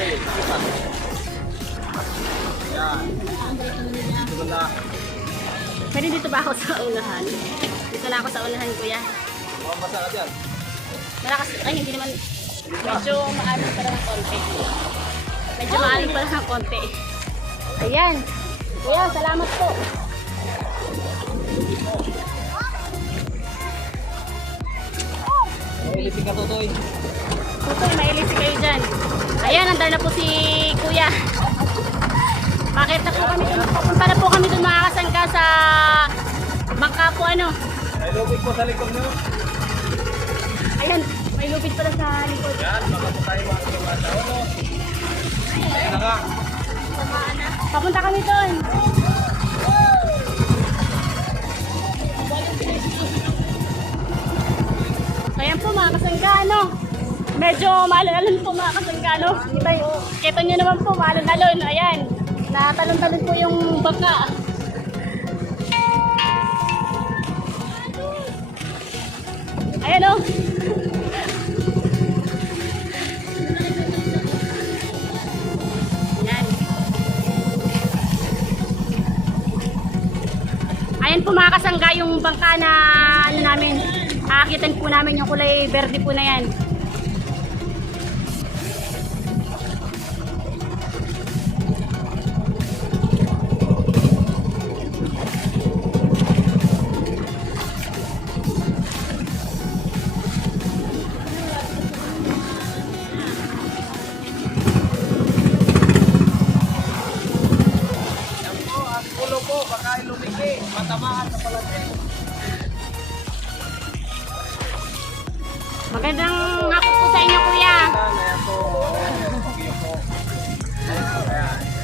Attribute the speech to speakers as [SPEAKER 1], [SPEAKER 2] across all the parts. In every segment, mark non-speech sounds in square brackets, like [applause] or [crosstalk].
[SPEAKER 1] Okay. Yan. Ito na.
[SPEAKER 2] Pwede dito ba ako sa unahan? Dito na ako sa unahan, kuya.
[SPEAKER 1] Mamasa ka dyan.
[SPEAKER 2] Malakas, ay hindi naman, medyo maalim pa lang ng konti. Medyo maalim pa lang ng konti. Ayan. Kuya, salamat po.
[SPEAKER 1] Ilisig ka, Totoy.
[SPEAKER 2] Tutoy, mailisi kayo dyan. Ayan, nandun na po si kuya. Bakit na po kami dun? Papunta na po kami dun mga kasangga sa bangka po ano.
[SPEAKER 1] Ay, lubig po sa likod nyo.
[SPEAKER 2] Ayan, may lupit pala sa likod.
[SPEAKER 1] Yan, baka po tayo mga no? Ayan na nga.
[SPEAKER 2] Papunta kami doon. Ayan po mga kasanggano. Medyo maalon-alon po mga kasanggano. Kita, kita nyo naman po maalon-alon. Ayan. Natalon-talon po yung baka. Ayan o. Ayan. Ayan po mga kasangga yung bangka na ano namin. Aakitan po namin yung kulay verde po na. Yan Magandang hapon po sa inyo kuya.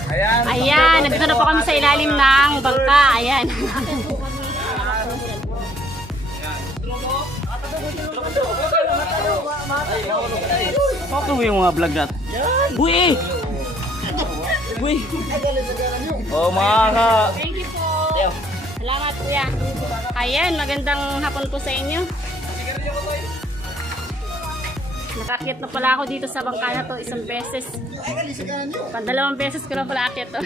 [SPEAKER 1] Ayan. Ayan
[SPEAKER 2] nandito na po kami sa ilalim ng bangka. Ayan.
[SPEAKER 1] Okay yung mga vlog natin. Uy! Uy! Oh, mga ka...
[SPEAKER 2] Thank you po. Salamat kuya. Ayan, magandang hapon po sa inyo. Nakakit na pala ako dito sa bangka na to isang beses. Pandalawang beses ko na pala akit to.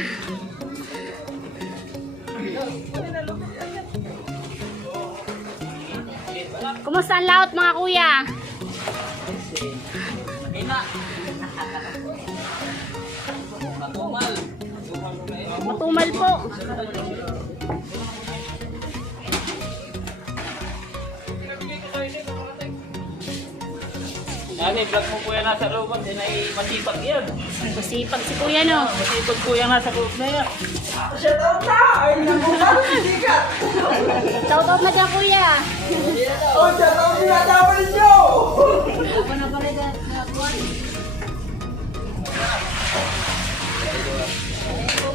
[SPEAKER 2] Kumusta ang laot mga kuya?
[SPEAKER 1] Matumal.
[SPEAKER 2] Po.
[SPEAKER 1] Eh, vlog mo po yan nasa loob. Hindi na masipag yan.
[SPEAKER 2] Masipag si kuya no.
[SPEAKER 1] Masipag po yan nasa loob na yan.
[SPEAKER 2] Shoutout na ka kuya.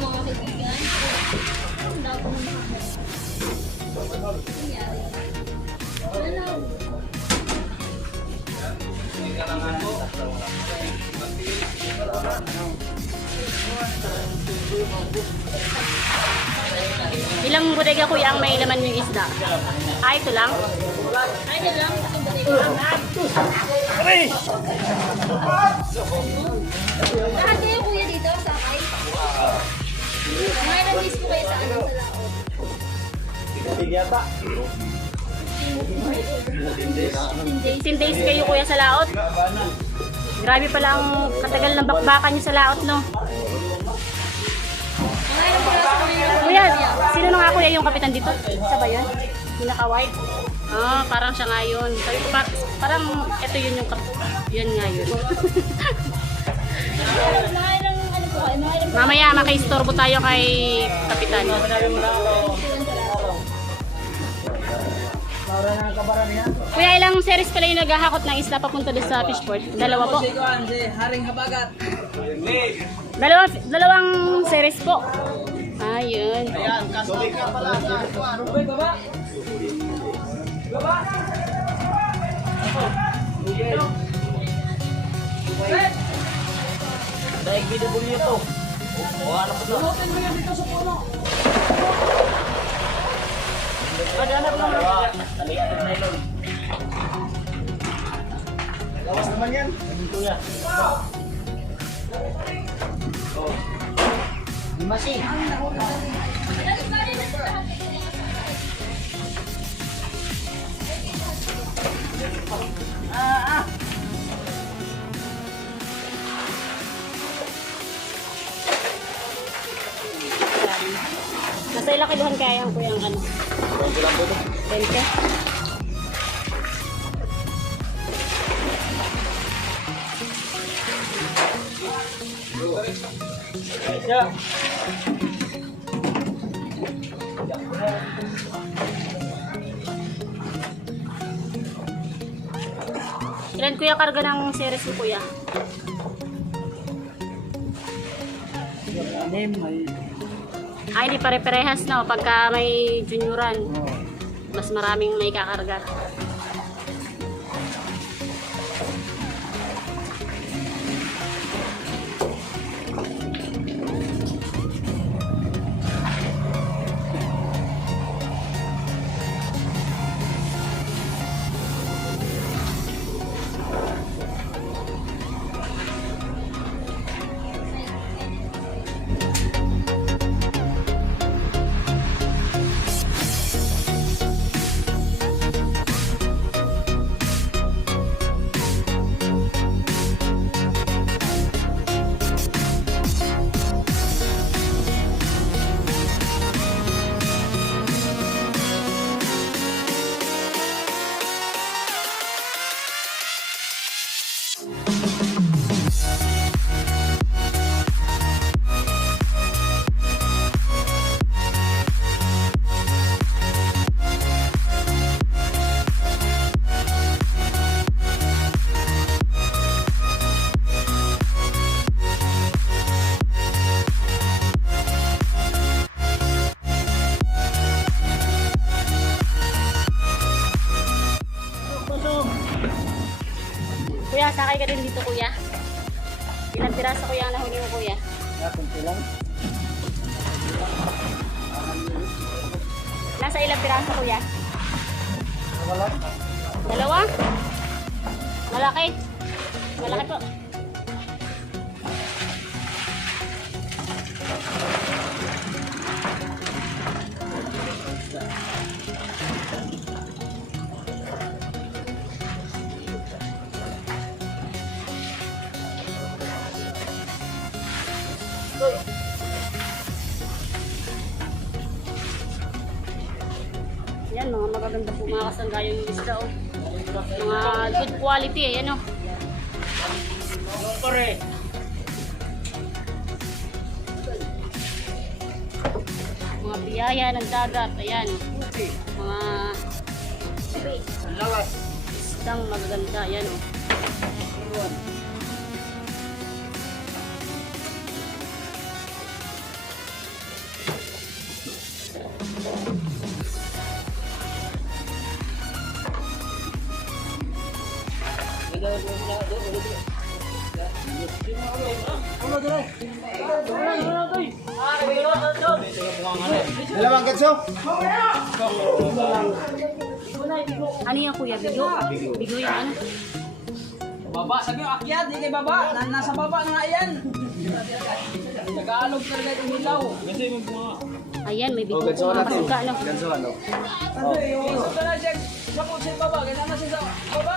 [SPEAKER 3] mga kaibigan. Ang dapat ng Ano?
[SPEAKER 2] Ilang bodega kuya ang may laman yung isda? Ah, ito lang?
[SPEAKER 3] Ay, ito lang. Balito. Lahat kayo kuya dito, sakay. Mga ilang days po kayo sa ano, sa laot.
[SPEAKER 1] Tigyata.
[SPEAKER 2] 15 days kayo kuya sa laot? Grabe pala ang katagal ng bakbakan niyo sa laot, no? Kuya, sino nga kuya yung kapitan dito? Siya ba yun? Yung naka-white? Ah, parang siya nga yun. Sabi ko, par- parang ito yun yung kap- yun nga yun.
[SPEAKER 3] Ano
[SPEAKER 2] Mamaya makaistorbo tayo kay kapitan. Kuya, ilang series pala yung naghahakot ng isla papunta doon sa fishport? Dalawa po?
[SPEAKER 4] Haring Habagat.
[SPEAKER 2] Dalawa, dalawang series po. Ah, yun.
[SPEAKER 1] Ayan, kasama ka pala
[SPEAKER 4] Uy, baba. Baba.
[SPEAKER 1] Dahil binubuli nyo to. O ano po to?
[SPEAKER 4] Bunutin mo yan dito sa puno.
[SPEAKER 2] Ada na po naman.
[SPEAKER 1] Talian ng nylon. Gawas naman yan. Dito yan. Oh. Dimasi. Ah, ah.
[SPEAKER 2] Nasa ilang kiluhan kaya ang ano?
[SPEAKER 1] 20 lang po ito.
[SPEAKER 2] 20?
[SPEAKER 1] Aisha.
[SPEAKER 2] Ilan kuya karga ng series mo kuya?
[SPEAKER 1] Anim, may...
[SPEAKER 2] Ay, hindi pare-parehas no. Pagka may junioran, mas maraming may kakarga. Nasa ilang mga kasanggayan yung isda oh. Mga good quality eh, ano.
[SPEAKER 1] Pare.
[SPEAKER 2] Mga biyaya ng dagat, ayan. Mga
[SPEAKER 1] Lawas.
[SPEAKER 2] isdang magaganda, ayan oh.
[SPEAKER 1] Dalawang katso.
[SPEAKER 2] Ano yan kuya? Bigo? Bigo yung ano?
[SPEAKER 4] Baba, sabi ko, akyat, di kay baba. Na, nasa baba na nga yan. Tagalog talaga itong hilaw.
[SPEAKER 2] Ayan, may bigo
[SPEAKER 1] Oh, ganso
[SPEAKER 2] mga
[SPEAKER 1] natin.
[SPEAKER 2] kasangga, ano.
[SPEAKER 1] Ganso ano?
[SPEAKER 4] Isa ka na siya, sakot sa baba. Ganyan na siya sa baba.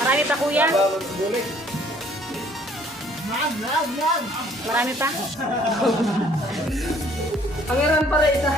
[SPEAKER 2] Marami pa kuya? Marami pa? [laughs]
[SPEAKER 4] Pangeran pa rin isa.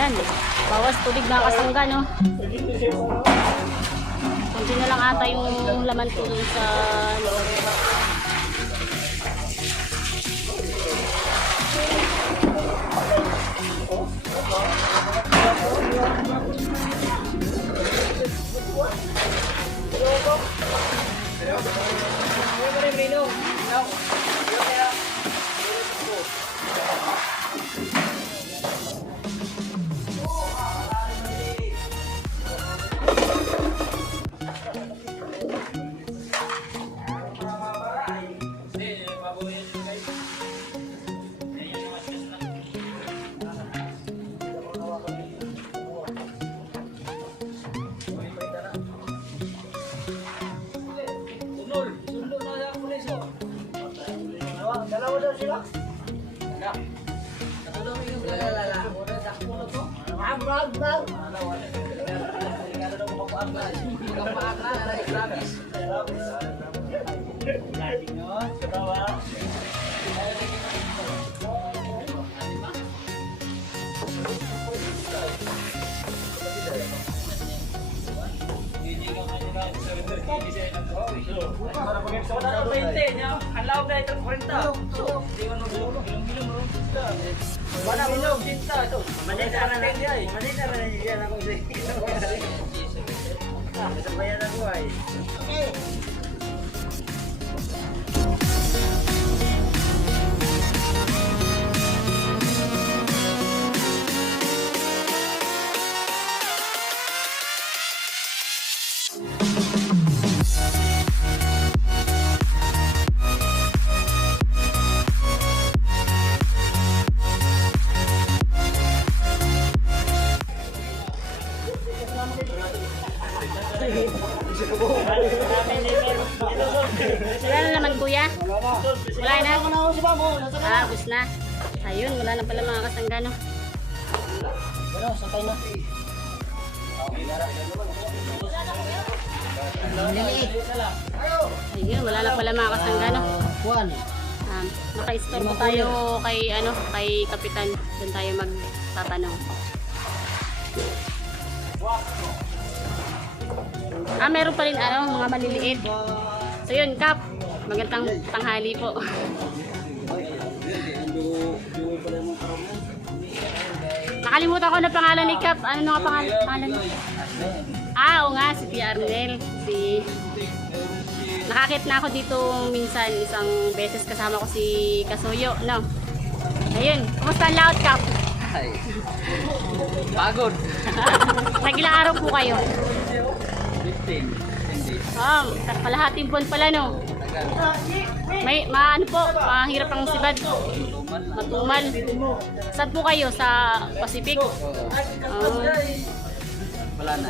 [SPEAKER 2] Ayan. Bawas tubig mga kasangga, no? Kunti na lang ata yung laman ko sa loob.
[SPEAKER 4] Sunod, lawag na itong 40. Di mo nung ilong-ilong mo. Wala mo nung cinta ito. Manita na lang eh. Manita na lang niya ako sa Ah, sabayan ako ay.
[SPEAKER 2] Wala na pala mga kasangga, no?
[SPEAKER 1] Ano, sakay na.
[SPEAKER 2] Ayun, wala na pala mga kasangga, no?
[SPEAKER 1] Juan.
[SPEAKER 2] Um, naka-store po tayo kay, ano, kay Kapitan. Doon tayo magtatanong. Ah, meron pa rin, ano, mga maliliit. So yun, Kap. Magandang tanghali po. [laughs] Nakalimutan ko na pangalan ni Kap. Ano nga pangalan, pangalan mo? Ah, oo nga, si Tia Arnel. Si... Nakakit na ako dito minsan, isang beses kasama ko si Kasuyo, no? Ayun, kumusta ang laot, Kap?
[SPEAKER 4] Ay. Pagod. [laughs]
[SPEAKER 2] Nagilang araw po kayo?
[SPEAKER 4] 15. Hindi.
[SPEAKER 2] Um, kalahating buwan pala, no? May, maano po, mahirap ang sibad. Matumal. Saan po kayo? Sa Pacific? Um,
[SPEAKER 4] Wala na.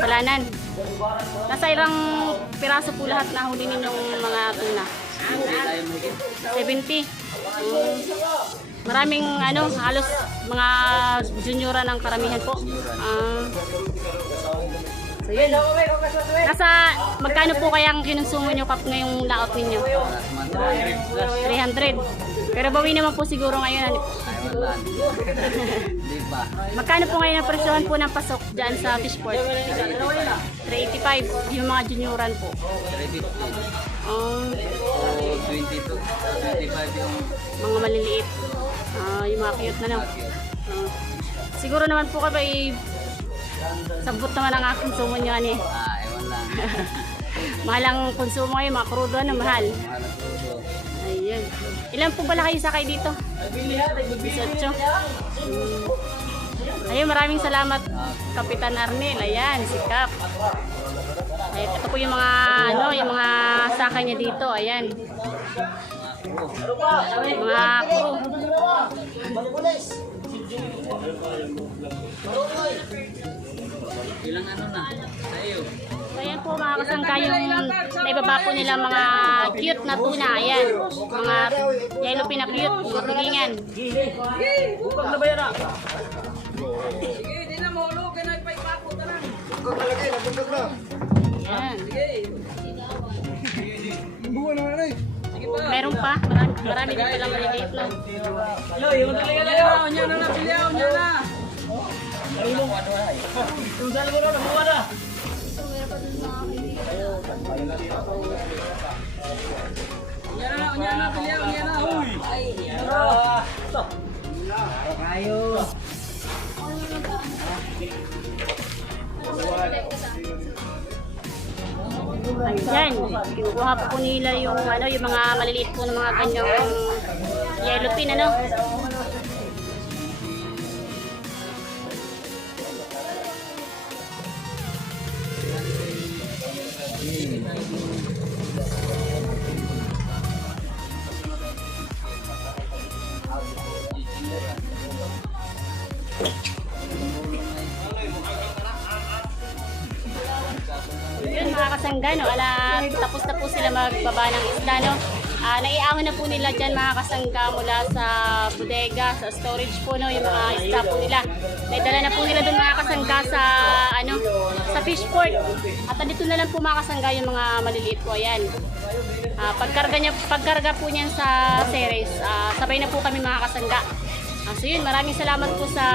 [SPEAKER 2] Palanan. Nasa ilang piraso po lahat na huli ninyong mga tuna?
[SPEAKER 4] Hindi tayo mahigit.
[SPEAKER 2] 70. Um, maraming ano, halos mga junioran ang karamihan po. Ah. so yun. Nasa, magkano po kaya ang kinonsumo nyo kap ngayong laot ninyo?
[SPEAKER 4] Para sa mga
[SPEAKER 2] 300. Pero bawi naman po siguro ngayon.
[SPEAKER 4] Ay, pa.
[SPEAKER 2] Magkano po ngayon ang presyohan po ng pasok dyan sa Fishport? 380 25 yung mga junioran po.
[SPEAKER 4] 350.
[SPEAKER 2] Um,
[SPEAKER 4] O 22, 25 yung
[SPEAKER 2] mga maliliit. Ah, yung mga cute na lang. Ah. siguro naman po kayo sabot naman ang aking konsumo nyo ano eh.
[SPEAKER 4] Ah, ewan lang. [laughs]
[SPEAKER 2] Mahal ang konsumo ngayon, mga krudo ano, mahal.
[SPEAKER 4] Mahal.
[SPEAKER 2] Ilan po pala kayo sakay dito? 18. Hmm. Ayun, maraming salamat Kapitan Arnel. Ayan, si Kap. Ay, ito po yung mga ano, yung mga sakay niya dito. Ayan. Mga crew.
[SPEAKER 4] Ilang ano na?
[SPEAKER 2] So, ayan po mga kasangka yung naibaba po nila mga cute na tuna. Ayan. Mga yellow pin na cute. Mga tulingan.
[SPEAKER 1] Bukag na ba yan ah?
[SPEAKER 2] Ayan. Meron pa. Marami, marami din palang maliliit na.
[SPEAKER 1] Yo, yung talaga na yun. Nya na na, pilyaw, nya na. Sa lugar na, buwan na. Nya na, nya na, pilyaw, nya na. Uy. Ah, ito. Kayo.
[SPEAKER 2] Ayan, kinukuha po, po nila yung ano, yung mga maliliit po ng mga kanyang yellow pin ano. Kasangga, no? Ala, tapos na po sila magbaba ng isda, no? Ah, naiahon na po nila dyan mga kasangga mula sa bodega, sa storage po, no? Yung mga isda po nila. Naidala na po nila doon mga kasangga sa, ano, sa fish port. At dito na lang po mga kasangga yung mga maliliit po, ayan. Ah, pagkarga, niya, pagkarga po niyan sa series, ah, sabay na po kami mga kasangga. Ah, so yun, maraming salamat po sa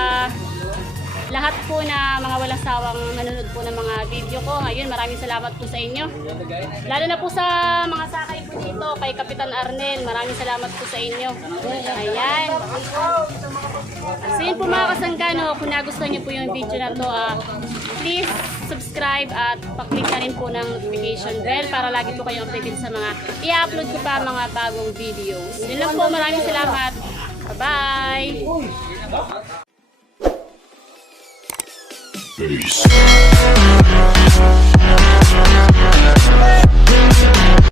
[SPEAKER 2] lahat po na mga walang sawang nanonood po ng mga video ko. Ayun, maraming salamat po sa inyo. Lalo na po sa mga sakay po dito kay Kapitan Arnel. Maraming salamat po sa inyo. Ayan. So yun po mga kasanggano, kung nagustuhan niyo po yung video na to, ah, please subscribe at paklik na rin po ng notification bell para lagi po kayong updated sa mga i-upload ko pa mga bagong videos. Yun lang po, maraming salamat. Bye-bye!
[SPEAKER 5] Peace.